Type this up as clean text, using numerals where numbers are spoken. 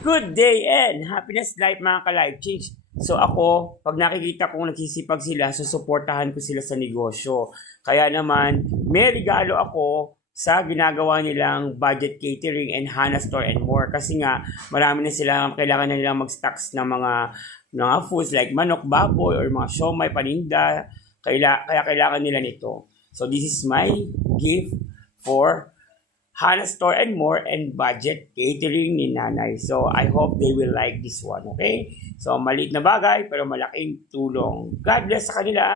Good day and happiness life mga ka-life change. So ako, pag nakikita kong nagsisipag sila, susuportahan ko sila sa negosyo. Kaya naman, may regalo ako sa ginagawa nilang budget catering and Hana Store and more. Kasi nga, marami na sila, kailangan na nilang mag-stocks ng mga foods like manok, baboy, or mga siomay, paninda. Kaya kailangan nila nito. So this is my gift for Hana Store and more and budget catering ni Nanay. So, I hope they will like this one, okay? So, maliit na bagay pero malaking tulong. God bless sa kanila.